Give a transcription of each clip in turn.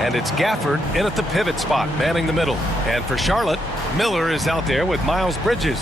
And it's Gafford in at the pivot spot, manning the middle. And for Charlotte, Miller is out there with Miles Bridges.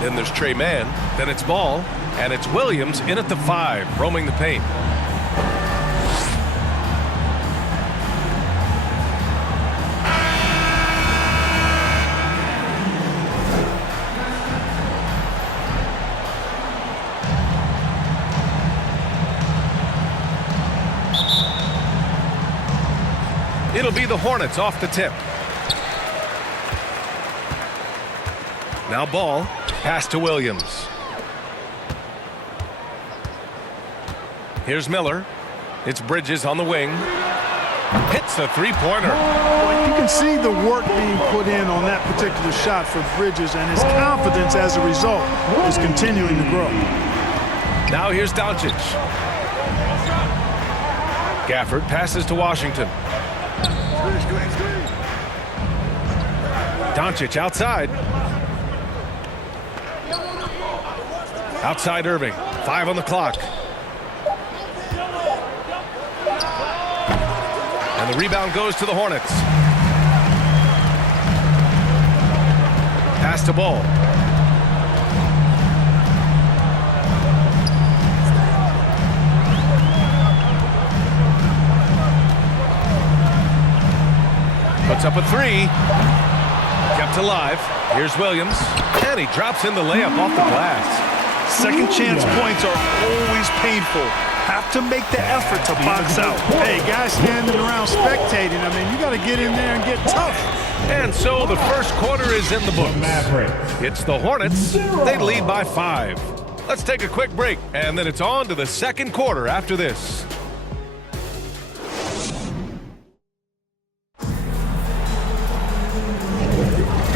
Then there's Trey Mann. Then it's Ball. And it's Williams in at the 5, roaming the paint. It'll be the Hornets off the tip. Now Ball, pass to Williams. Here's Miller. It's Bridges on the wing. Hits the three-pointer. You can see the work being put in on that particular shot for Bridges, and his confidence as a result is continuing to grow. Now here's Doncic. Gafford passes to Washington. Doncic outside. Outside Irving. 5 on the clock. And the rebound goes to the Hornets. Pass to Ball. Puts up a 3. Kept alive. Here's Williams. And he drops in the layup off the glass. Second chance points are always painful. Have to make the effort to box out. Hey, guys standing around spectating, I mean, you got to get in there and get tough. And so the first quarter is in the books. It's the Hornets. They lead by 5. Let's take a quick break, and then it's on to the second quarter after this.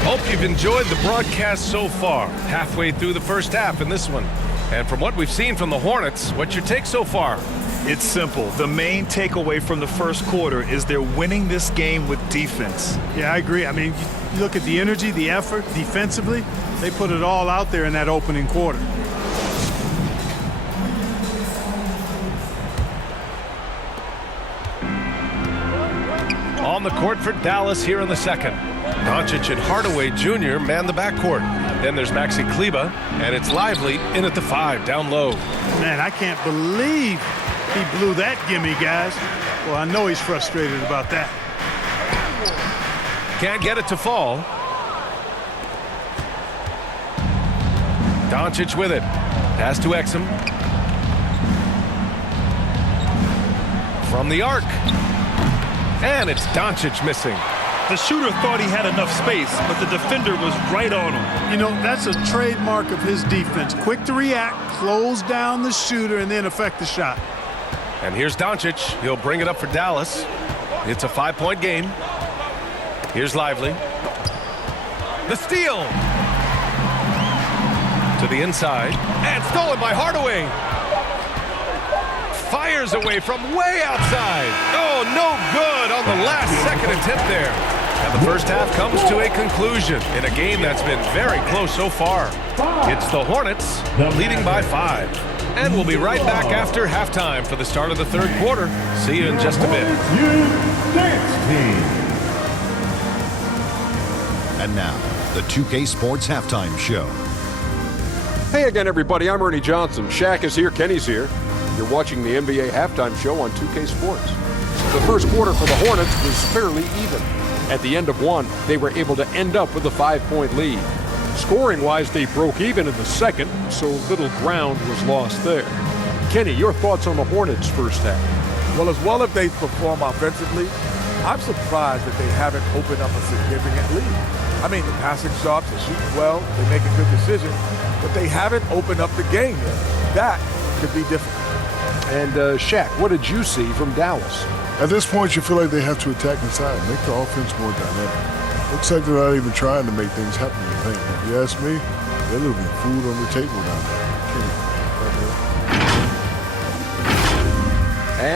Hope you've enjoyed the broadcast so far. Halfway through the first half in this one. And from what we've seen from the Hornets, what's your take so far? It's simple. The main takeaway from the first quarter is they're winning this game with defense. Yeah, I agree. I mean, you look at the energy, the effort, defensively, they put it all out there in that opening quarter. On the court for Dallas here in the second. Doncic and Hardaway Jr. man the backcourt. Then there's Maxi Kleber, and it's Lively in at the 5, down low. Man, I can't believe he blew that gimme, guys. Well, I know he's frustrated about that. Can't get it to fall. Doncic with it. Pass to Exum. From the arc. And it's Doncic missing. The shooter thought he had enough space, but the defender was right on him. You know, that's a trademark of his defense. Quick to react, close down the shooter, and then affect the shot. And here's Doncic. He'll bring it up for Dallas. It's a 5-point game. Here's Lively. The steal. To the inside. And stolen by Hardaway. Fires away from way outside. Oh, no good on the last second attempt there. And the first half comes to a conclusion in a game that's been very close so far. It's the Hornets leading by 5. And we'll be right back after halftime for the start of the third quarter. See you in just a bit. And now, the 2K Sports Halftime Show. Hey again, everybody. I'm Ernie Johnson. Shaq is here. Kenny's here. You're watching the NBA Halftime Show on 2K Sports. The first quarter for the Hornets was fairly even. At the end of one, they were able to end up with a 5-point lead. Scoring-wise, they broke even in the second, so little ground was lost there. Kenny, your thoughts on the Hornets' first half? Well as they perform offensively, I'm surprised that they haven't opened up a significant lead. I mean, the passing shots, they're shooting well, they make a good decision, but they haven't opened up the game yet. That could be difficult. And Shaq, what did you see from Dallas? At this point, you feel like they have to attack inside, make the offense more dynamic. Looks like they're not even trying to make things happen in the paint. If you ask me, they're leaving food on the table down there.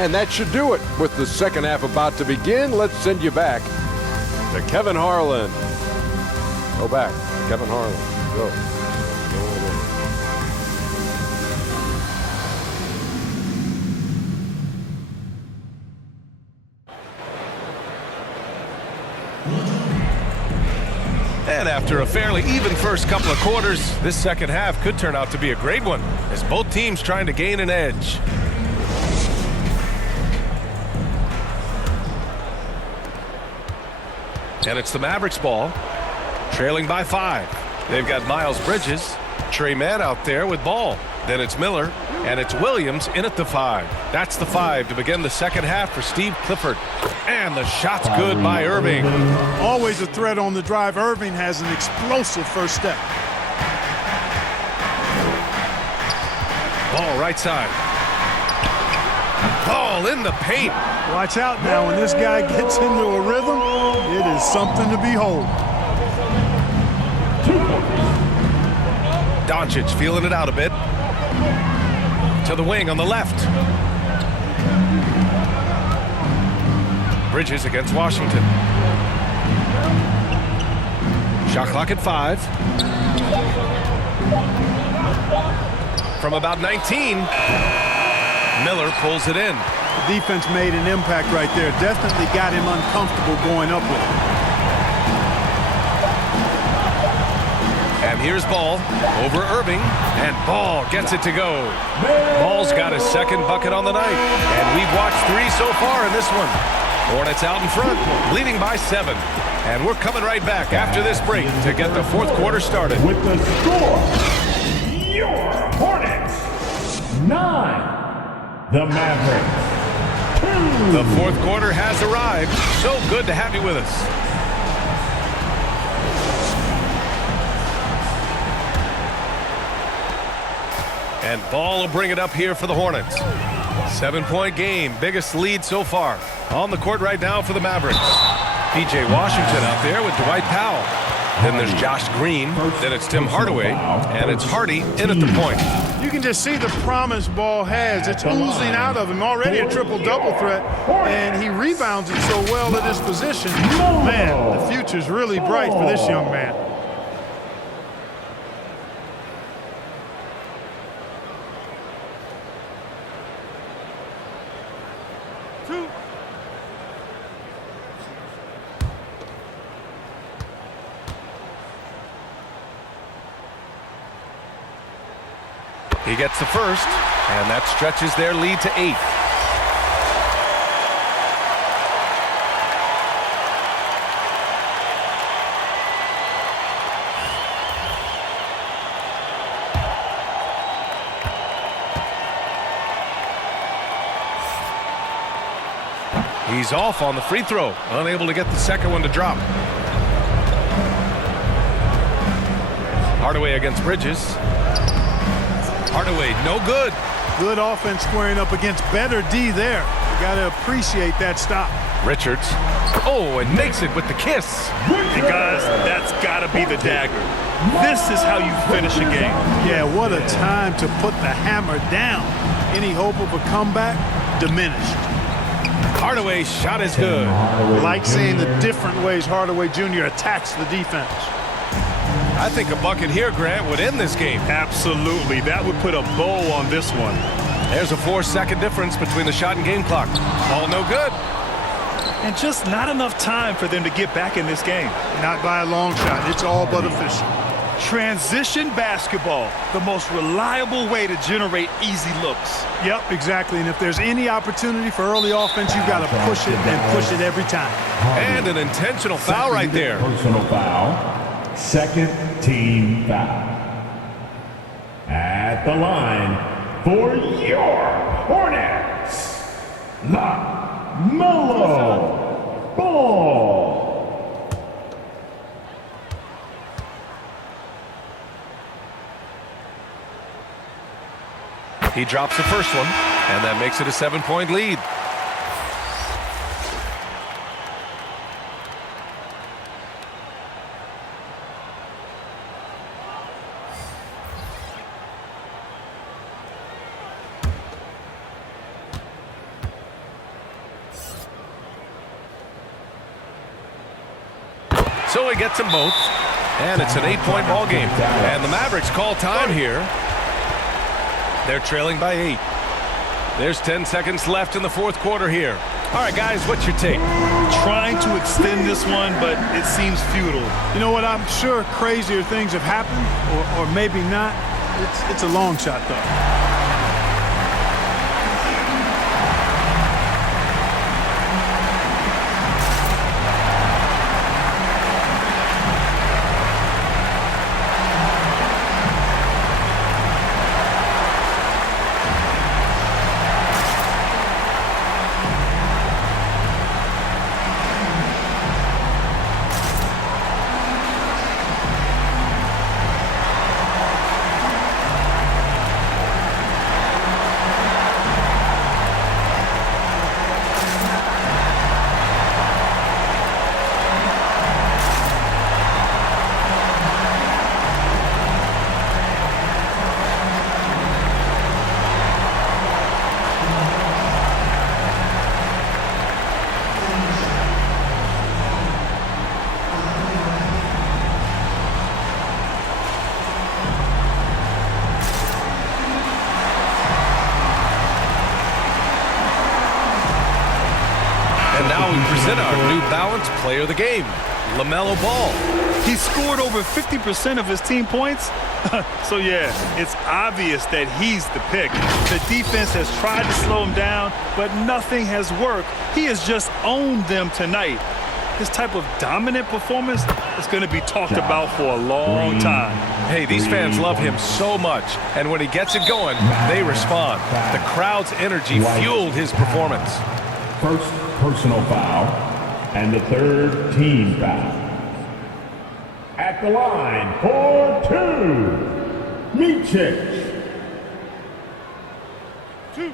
And that should do it. With the second half about to begin, let's send you back to Kevin Harlan. Go back, Kevin Harlan. Go. And after a fairly even first couple of quarters, this second half could turn out to be a great one, as both teams trying to gain an edge. And it's the Mavericks ball, trailing by 5. They've got Miles Bridges, Trey Mann out there with ball. Then it's Miller, and it's Williams in at the 5. That's the 5 to begin the second half for Steve Clifford. And the shot's good by Irving. Always a threat on the drive. Irving has an explosive first step. Ball right side. Ball in the paint. Watch out now. When this guy gets into a rhythm, it is something to behold. Doncic feeling it out a bit. To the wing on the left. Bridges against Washington. Shot clock at 5. From about 19, Miller pulls it in. The defense made an impact right there. Definitely got him uncomfortable going up with it. And here's Ball over Irving, and Ball gets it to go. Ball's got his second bucket on the night, and we've watched 3 so far in this one. Hornets out in front, leading by 7. And we're coming right back after this break to get the fourth quarter started. With the score, your Hornets 9, the Mavericks 2. The fourth quarter has arrived. So good to have you with us. And Ball will bring it up here for the Hornets. 7-point game, biggest lead so far. On the court right now for the Mavericks. P.J. Washington out there with Dwight Powell. Then there's Josh Green. Then it's Tim Hardaway. And it's Hardy in at the point. You can just see the promise Ball has. It's oozing out of him. Already a triple-double threat. And he rebounds it so well at his position. Man, the future's really bright for this young man. He gets the first, and that stretches their lead to 8. He's off on the free throw, unable to get the second one to drop. Hardaway against Bridges. Hardaway, no good. Good offense squaring up against better D there. You got to appreciate that stop. Richards. Oh, and makes it with the kiss. And guys, that's got to be the dagger. This is how you finish a game. Yeah, what a time to put the hammer down. Any hope of a comeback? Diminished. Hardaway's shot is good. Like seeing the different ways Hardaway Jr. attacks the defense. I think a bucket here, Grant, would end this game. Absolutely. That would put a bow on this one. There's a 4-second difference between the shot and game clock. All no good. And just not enough time for them to get back in this game. Not by a long shot. It's all but official. Transition basketball, the most reliable way to generate easy looks. Yep, exactly. And if there's any opportunity for early offense, you've got to push it and push it every time. And an intentional foul right there. Personal foul. Second team foul. At the line for your Hornets, LaMelo Ball. He drops the first one, and that makes it a 7-point lead. So he gets them both, and it's an 8-point ball game. And the Mavericks call time here. They're trailing by 8. There's 10 seconds left in the fourth quarter here. All right, guys, what's your take? Trying to extend this one, but it seems futile. You know what? I'm sure crazier things have happened, or maybe not. It's a long shot, though. And now we present our new Balance Player of the Game, LaMelo Ball. He scored over 50% of his team points. So, yeah, it's obvious that he's the pick. The defense has tried to slow him down, but nothing has worked. He has just owned them tonight. This type of dominant performance is going to be talked about for a long time. Hey, these fans love him so much, and when he gets it going, they respond. The crowd's energy fueled his performance. First personal foul and the third team foul. At the line for two, Michich. Two.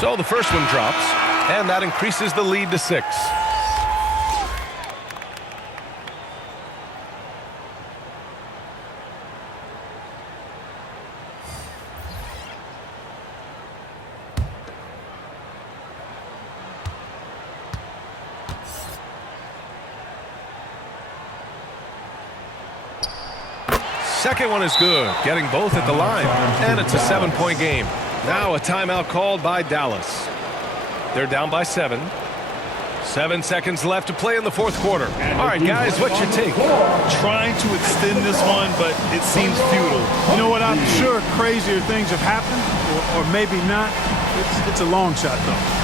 So the first one drops, and that increases the lead to 6. Second one is good, getting both at the line, and it's a 7-point game. Now a timeout called by Dallas. They're down by 7. 7 seconds left to play in the fourth quarter. All right, guys, what's your take? Trying to extend this one, but it seems futile. You know what? I'm sure crazier things have happened, or maybe not. It's a long shot, though.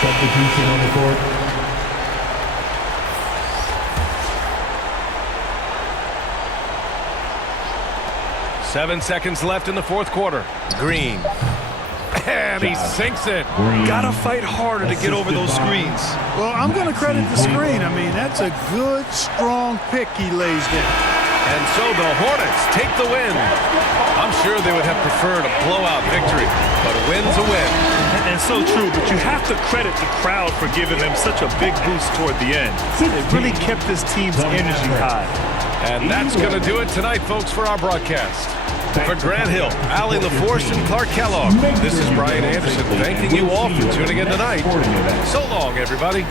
Substitution on the court. Seven seconds left in the fourth quarter. Green. And he sinks it. Gotta fight harder to get over those screens. Well, I'm going to credit the screen. I mean, that's a good, strong pick he lays there. And so the Hornets take the win. I'm sure they would have preferred a blowout victory, but a win's a win. And so true, but you have to credit the crowd for giving them such a big boost toward the end. They really kept this team's energy high. And that's going to do it tonight, folks, for our broadcast. For Grant Hill, Allie LaForce, and Clark Kellogg, this is Brian Anderson thanking you all for tuning in tonight. So long, everybody.